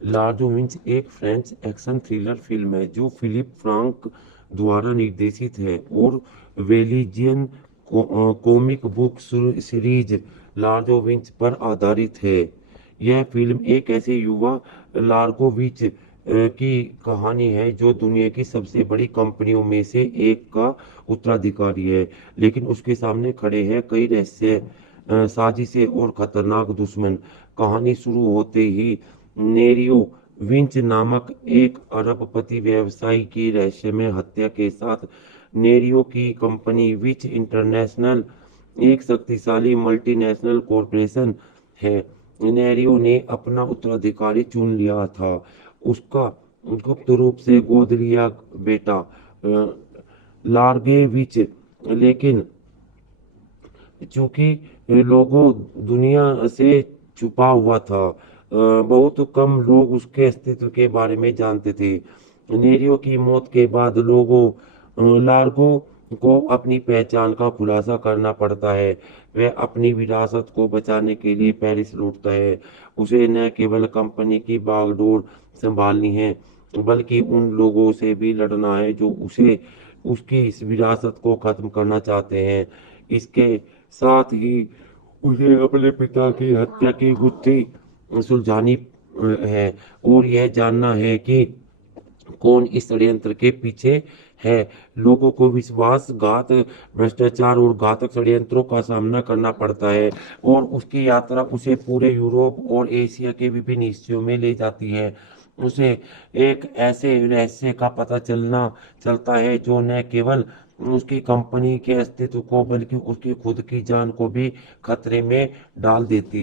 Largo winch एक French action thriller film है जो फिलिप फ्रांक द्वारा निर्देशित है और Belgian comic book series Largo winch पर आधारित है। यह फिल्म एक ऐसे युवा लार्गो विंच की कहानी है जो दुनिया की सबसे बड़ी कंपनियों में से एक का उत्तराधिकारी है, लेकिन उसके सामने खड़े हैं कई रहस्य साजिशें और खतरनाक दुश्मन। कहानी शुरू होते ही नेरियो विंच नामक एक अरबपति व्यवसायी की रहस्यमय हत्या के साथ नेरियो की कंपनी विच इंटरनेशनल एक शक्तिशाली मल्टीनेशनल कॉरपोरेशन है। नेरियो ने अपना उत्तराधिकारी चुन लिया था, उसका गुप्त रूप से गोद लिया बेटा लार्गेविच। लेकिन चूंकि लोगों दुनिया से छुपा हुआ था, बहुत कम लोग उसके अस्तित्व के बारे में जानते थे। नेरियो की मौत के बाद लोगों लार्गो को अपनी पहचान का खुलासा करना पड़ता है। वह अपनी विरासत को बचाने के लिए पेरिस लौटता है। उसे न केवल कंपनी की बागडोर संभालनी है, बल्कि उन लोगों से भी लड़ना है जो उसे उसकी इस विरासत को खत्म करना चाहते हैं। इसके साथ ही उसे अपने पिता की हत्या की गुत्थी सुलझानी है और यह जानना है कि कौन इस षड्यंत्र के पीछे है। लोगों को विश्वासघात, भ्रष्टाचार और घातक षड्यंत्रों का सामना करना पड़ता है और उसकी यात्रा उसे पूरे यूरोप और एशिया के विभिन्न हिस्सों में ले जाती है। उसे एक ऐसे रहस्य का पता चलता है जो न केवल उसकी कंपनी के अस्तित्व को बल्कि उसकी खुद की जान को भी खतरे में डाल देती